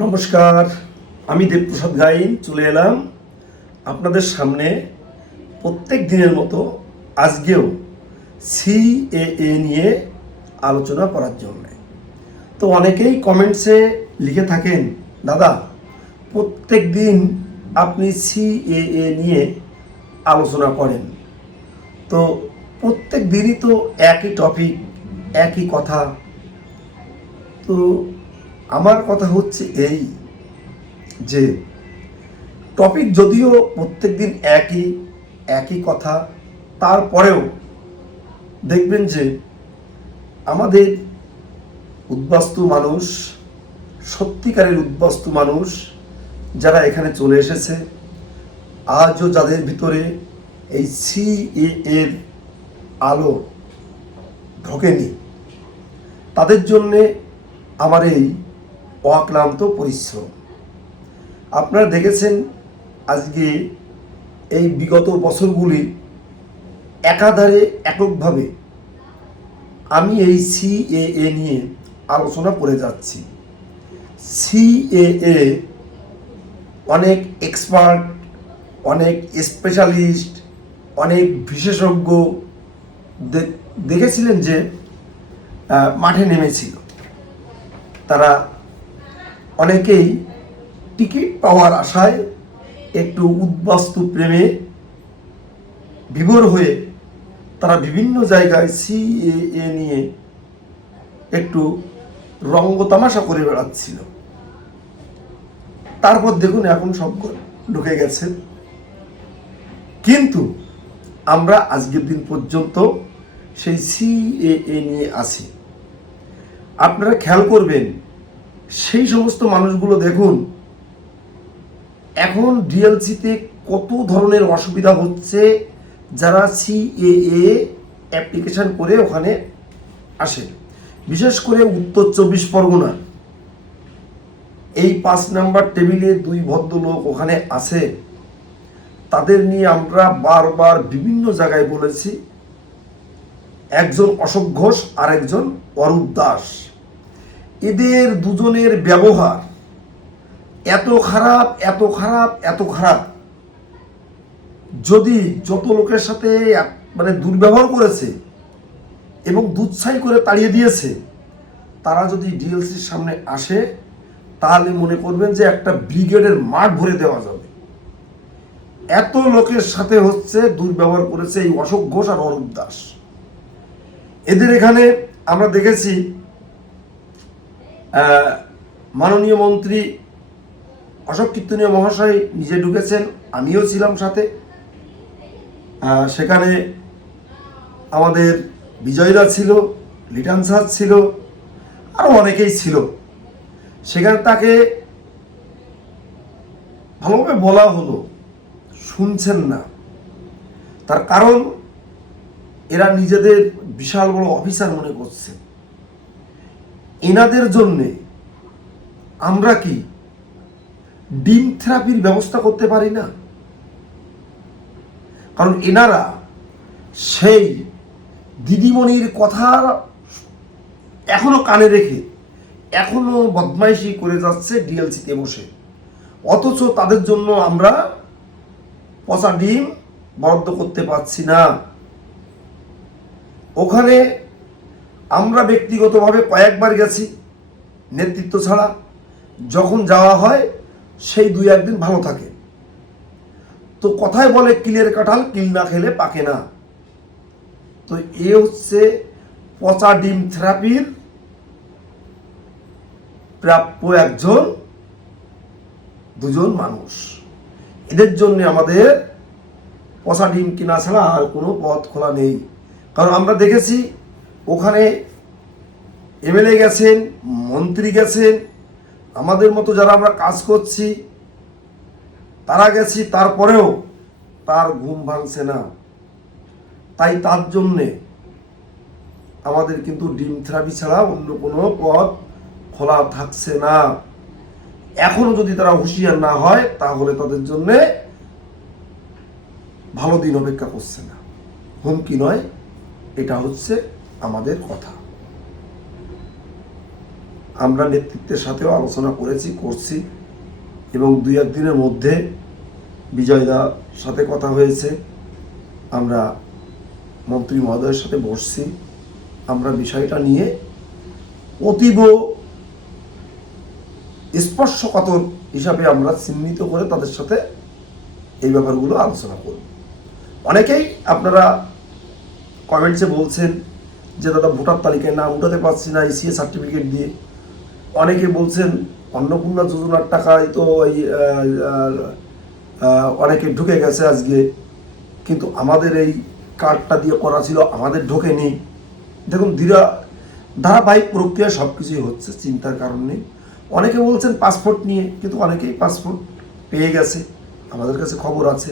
নমস্কার, আমি দেবপ্রসাদ গাইন চলে এলাম আপনাদের সামনে প্রত্যেক দিনের মতো আজকেও সিএএ নিয়ে আলোচনা করার জন্য। তো অনেকেই কমেন্টসে লিখে থাকেন, দাদা প্রত্যেক দিন আপনি সিএএ নিয়ে আলোচনা করেন, তো প্রত্যেক দিনই তো একই টপিক, একই কথা। তো আমার কথা হচ্ছে এই যে টপিক যদিও প্রত্যেক দিন একই একই কথা, তারপরেও দেখবেন যে আমাদের উদ্বাস্তু মানুষ, সত্যিকারের উদ্বাস্তু মানুষ যারা এখানে চলে এসেছে, আজও যাদের ভিতরে এই সিএএ এর আলো ঢোকেনি, তাদের জন্যে আমার এই অক্লান্ত পরিশ্রম। আপনারা দেখেছেন আজকে এই বিগত বছরগুলি একাধারে এককভাবে আমি এই সিএএ নিয়ে আলোচনা করে যাচ্ছি। সিএএ অনেক এক্সপার্ট, অনেক স্পেশালিস্ট, অনেক বিশেষজ্ঞ দেখেছিলেন যে মাঠে নেমেছিল। তারা অনেকেই টিকিট পাওয়ার আশায় একটু উদ্বাস্তু প্রেমে বিভোর হয়ে তারা বিভিন্ন জায়গায় সিএএ নিয়ে একটু রঙ্গতামাশা করে বেড়াচ্ছিল। তারপর দেখুন এখন সব ঢুকে গেছে। কিন্তু আমরা আজকের দিন পর্যন্ত সেই সিএএ নিয়ে আছি। আপনারা খেয়াল করবেন, সেই সমস্ত মানুষগুলো দেখুন এখন ডিএলসিতে কত ধরনের অসুবিধা হচ্ছে, যারা সিএএ অ্যাপ্লিকেশন করে ওখানে আসে। বিশেষ করে উত্তর 24 পরগনা, এই 5 নাম্বার টেবিলে 2 ভদ্রলোক ওখানে আছে। তাদের নিয়ে আমরা বারবার বিভিন্ন জায়গায় বলেছি, একজন অশোক ঘোষ আর একজন অরূপ দাস। এদের দুজনের ব্যবহার এত খারাপ, এত খারাপ, এত খারাপ। যদি যত লোকের সাথে দুর্ব্যবহার করেছে এবং দুঃসাই করে তাড়িয়ে দিয়েছে, তারা যদি ডিএলসির সামনে আসে তাহলে মনে করবেন যে একটা ব্রিগেডের মাঠ ভরে দেওয়া যাবে। এত লোকের সাথে হচ্ছে দুর্ব্যবহার করেছে এই অশোক ঘোষ আর অরূপ দাস। এদের এখানে আমরা দেখেছি মাননীয় মন্ত্রী অশোক কীর্তনীয় মহাশয় নিজে ঢুকেছেন, আমিও ছিলাম সাথে। সেখানে আমাদের বিজয়দা ছিল, লিটন স্যার ছিল, আরও অনেকেই ছিল। সেখানে তাকে ভালোভাবে বলা হলো, শুনছেন না। তার কারণ এরা নিজেদের বিশাল বড় অফিসার মনে করছে। এনাদের জন্যে আমরা কি ডিম থেরাপির ব্যবস্থা করতে পারি না? কারণ এনারা সেই দিদিমণির কথা এখনো কানে রেখে এখনো বদমাইশি করে যাচ্ছে ডিএলসিতে বসে। অথচ তাদের জন্য আমরা পচা ডিম বরাদ্দ করতে পারছি না। ওখানে আমরা ব্যক্তিগতভাবে কয়েকবার গেছি নেতৃত্ব ছাড়া। যখন যাওয়া হয় সেই 2-1 দিন ভালো থাকে। তো কথায় বলে কিলের কাঁঠাল কিল না খেলে পাকে না। তো এ হচ্ছে পচা ডিম থেরাপির প্রাপ্য দুজন মানুষ। এদের জন্য আমাদের পচা ডিম কিনা ছাড়া আর কোনো পথ খোলা নেই। কারণ আমরা দেখেছি ওখানে এমএলএ গেছেন, মন্ত্রী গেছেন, আমাদের মতো যারা আমরা কাজ করছি তারা গেছি, তারপরেও তার ঘুম ভাঙছে না। তাই তার জন্যে আমাদের কিন্তু ডিম থেরাপি ছাড়া অন্য কোনো পথ খোলা থাকছে না। এখনো যদি তারা হুঁশিয়ার না হয় তাহলে তাদের জন্যে ভালো দিন অপেক্ষা করছে না। হুমকি নয়, এটা হচ্ছে আমাদের কথা। আমরা নেতৃত্বের সাথেও আলোচনা করছি এবং 2-1 দিনের মধ্যে বিজয়দার সাথে কথা হয়েছে, আমরা মন্ত্রী মহোদয়ের সাথে বসছি। আমরা বিষয়টা নিয়ে অতীব স্পর্শকাতর হিসাবে আমরা চিহ্নিত করে তাদের সাথে এই ব্যাপারগুলো আলোচনা করব। অনেকেই আপনারা কমেন্টসে বলছেন যে দাদা ভোটার তালিকায় নাম উঠাতে পারছি না ইসিএ সার্টিফিকেট দিয়ে। অনেকে বলছেন অন্নপূর্ণা যোজনার টাকায় তো এই অনেকে ঢুকে গেছে আজকে, কিন্তু আমাদের এই কার্ডটা দিয়ে করা ছিল, আমাদের ঢোকেনি। দেখুন ধারাবাহিক প্রক্রিয়া সব কিছুই হচ্ছে, চিন্তার কারণ নেই। অনেকে বলছেন পাসপোর্ট নিয়ে, কিন্তু অনেকেই পাসপোর্ট পেয়ে গেছে, আমাদের কাছে খবর আছে।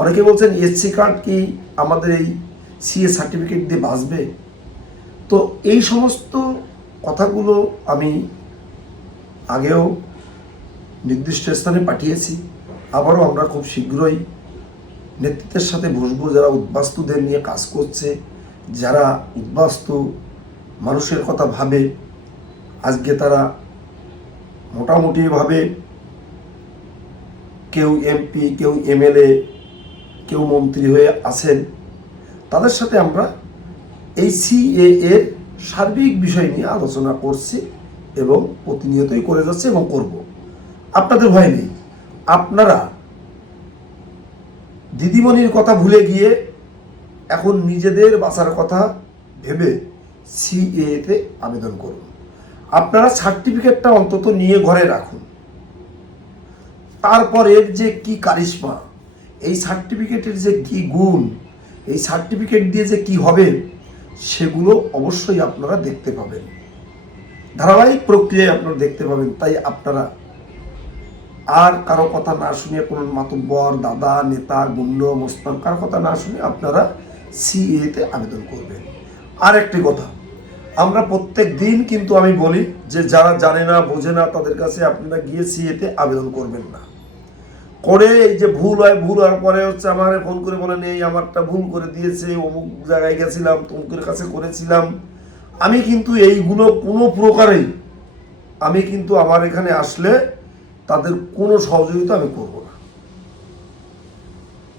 অনেকে বলছেন এসসি কার্ড কি আমাদের এই সিএ সার্টিফিকেট দিয়ে বাঁচবে। তো এই সমস্ত কথাগুলো আমি আগেও নির্দিষ্ট স্থানে পাঠিয়েছি, আবারও আমরা খুব শীঘ্রই নেতৃত্বের সাথে বসবো, যারা উদ্বাস্তুদের নিয়ে কাজ করছে, যারা উদ্বাস্তু মানুষের কথা ভাবে। আজকে তারা মোটামুটিভাবে কেউ এমপি, কেউ এমএলএ, কেউ মন্ত্রী হয়ে আছেন। তাদের সাথে আমরা এই সিএ এর সার্বিক বিষয় নিয়ে আলোচনা করছি এবং প্রতিনিয়তই করে যাচ্ছে এবং করব। আপনাদের ভয় নেই, আপনারা দিদিমণির কথা ভুলে গিয়ে এখন নিজেদের বাঁচার কথা ভেবে সিএতে আবেদন করুন। আপনারা সার্টিফিকেটটা অন্তত নিয়ে ঘরে রাখুন। তারপর এর যে কি কারিশমা, এই সার্টিফিকেটের যে কি গুণ, এই সার্টিফিকেট দিয়ে যে কি হবে, সেগুলো অবশ্যই আপনারা দেখতে পাবেন, ধারাবাহিক প্রক্রিয়ায় আপনারা দেখতে পাবেন। তাই আপনারা আর কারো কথা না শুনে, কোনো মাতব্বর, দাদা, নেতা, গুন্ড, মোস্তান কারো কথা না শুনে আপনারা সিএতে আবেদন করবেন। আর একটি কথা, আমরা প্রত্যেক দিন কিন্তু আমি বলি যে যারা জানে না, বোঝে না, তাদের কাছে আপনারা গিয়ে সিএতে আবেদন করবেন না। করে এই যে ভুল হয়, ভুল হওয়ার পরে হচ্ছে আমার ফোন করে বলেন এই আমারটা ভুল করে দিয়েছে, অমুক জায়গায় গেছিলাম, তমুকের কাছে করেছিলাম। আমি কিন্তু এইগুলো কোনো প্রকারেই, আমি কিন্তু আমার এখানে আসলে তাদের কোনো সহযোগিতা আমি করব না।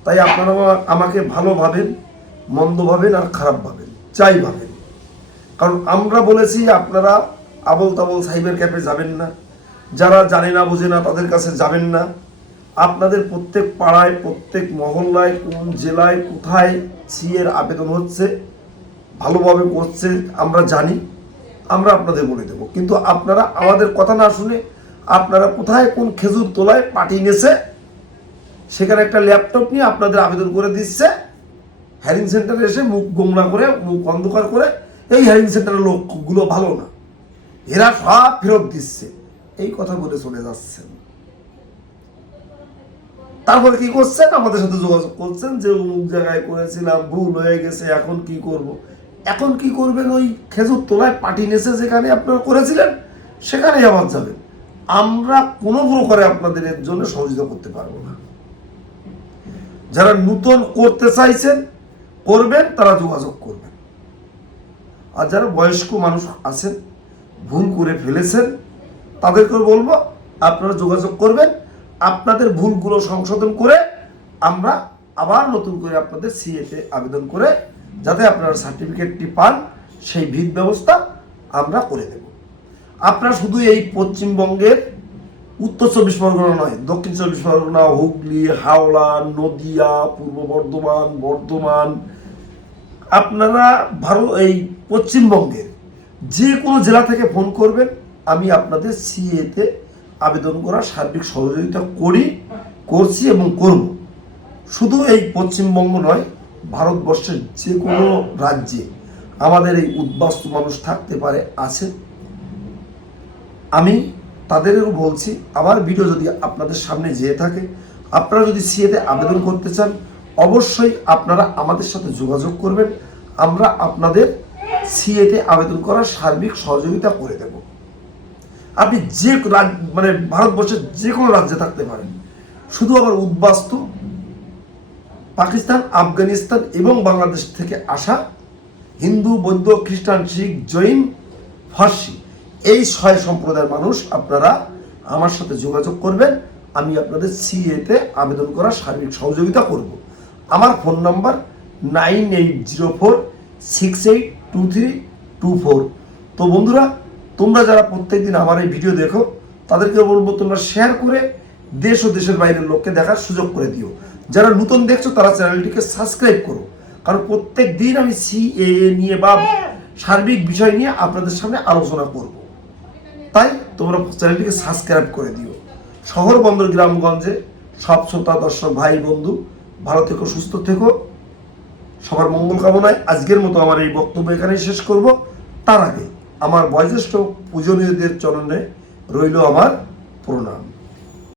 তাই আপনারা আমাকে ভালো ভাবেন, মন্দ ভাবেন আর খারাপ ভাবেন, যাই ভাবেন। কারণ আমরা বলেছি আপনারা আবল তাবল সাইবার ক্যাফে যাবেন না, যারা জানে না, বোঝে না, তাদের কাছে যাবেন না। আপনাদের প্রত্যেক পাড়ায়, প্রত্যেক মহল্লায়, কোন জেলায় কোথায় সিএর আবেদন হচ্ছে, ভালোভাবে করছে আমরা জানি, আমরা আপনাদের বলে দেব। কিন্তু আপনারা আমাদের কথা না শুনে আপনারা কোথায় কোন খেজুর তোলায় পার্টি নেছে, সেখানে একটা ল্যাপটপ নিয়ে আপনাদের আবেদন করে দিচ্ছে। হ্যারিং সেন্টারে এসে মুখ গোমরা করে, মুখ অন্ধকার করে, এই হ্যারিং সেন্টারের লোকগুলো ভালো না, এরা সব ফেরত দিচ্ছে, এই কথা বলে চলে যাচ্ছেন। তারপরে কি করছেন, আমাদের সাথে যোগাযোগ করছেন যে অমুক জায়গায় করেছিলাম, ভুল হয়ে গেছে, এখন কি করব। এখন কি করবেন, ওই খেজুর তোলায় পার্টি নেছে যেখানে আপনারা করেছিলেন সেখানেই আবার যাবেন। আমরা কোনো প্রকারে আপনাদের এর জন্য সহযোগিতা করতে পারবো না। যারা নতুন করতে চাইছেন, করবেন, তারা যোগাযোগ করবেন। আর যারা বয়স্ক মানুষ আছেন, ভুল করে ফেলেছেন, তাদেরকে বলবো আপনারা যোগাযোগ করবেন। আপনাদের ভুলগুলো সংশোধন করে আমরা আবার নতুন করে আপনাদের সিএতে আবেদন করে যাতে আপনারা সার্টিফিকেটটি পান, সেই ভিত ব্যবস্থা আমরা করে দেব। আপনারা শুধু এই পশ্চিমবঙ্গের উত্তর 24 পরগনা নয়, দক্ষিণ 24 পরগনা, হুগলি, হাওড়া, নদিয়া, পূর্ব বর্ধমান, বর্ধমান, আপনারা এই পশ্চিমবঙ্গের যে কোনো জেলা থেকে ফোন করবেন, আমি আপনাদের সিএতে আবেদন করার সার্বিক সহযোগিতা করছি এবং করব। শুধু এই পশ্চিমবঙ্গ নয়, ভারতবর্ষের যে কোনো রাজ্যে আমাদের এই উদ্বাস্তু মানুষ থাকতে পারে, আছে। আমি তাদেরও বলছি, আমার ভিডিও যদি আপনাদের সামনে যেয়ে থাকে, আপনারা যদি সিএতে আবেদন করতে চান, অবশ্যই আপনারা আমাদের সাথে যোগাযোগ করবেন। আমরা আপনাদের সিএতে আবেদন করার সার্বিক সহযোগিতা করে দেব। আপনি যে মানে ভারতবর্ষের যে কোনো রাজ্যে থাকতে পারেন, শুধু আবার উদ্বাস্তু পাকিস্তান, আফগানিস্তান এবং বাংলাদেশ থেকে আসা হিন্দু, বৌদ্ধ, খ্রিস্টান, শিখ, জৈন, ফার্সি এই 6 সম্প্রদায়ের মানুষ আপনারা আমার সাথে যোগাযোগ করবেন, আমি আপনাদের সিএতে আবেদন করার সার্বিক সহযোগিতা করব। আমার ফোন নাম্বার 9804682324। তো বন্ধুরা, তোমরা যারা প্রত্যেকদিন আমার এই ভিডিও দেখো তাদেরকে বলবো তোমরা শেয়ার করে দেশ ও দেশের বাইরের লোককে দেখার সুযোগ করে দিও। যারা নতুন দেখছো তারা চ্যানেলটিকে সাবস্ক্রাইব করো, কারণ প্রত্যেক দিন আমি সিএএ নিয়ে বা সার্বিক বিষয় নিয়ে আপনাদের সামনে আলোচনা করব। তাই তোমরা চ্যানেলটিকে সাবস্ক্রাইব করে দিও। শহর বন্দর গ্রামগঞ্জে সব শ্রোতা দর্শক ভাই বন্ধু ভালো থেকো, সুস্থ থেকো, সবার মঙ্গল কামনায় আজকের মতো আমার এই বক্তব্য এখানেই শেষ করব। তার আগে আমার বয়োজ্যেষ্ঠ পূজনীয়দের চরণে রইল আমার প্রণাম।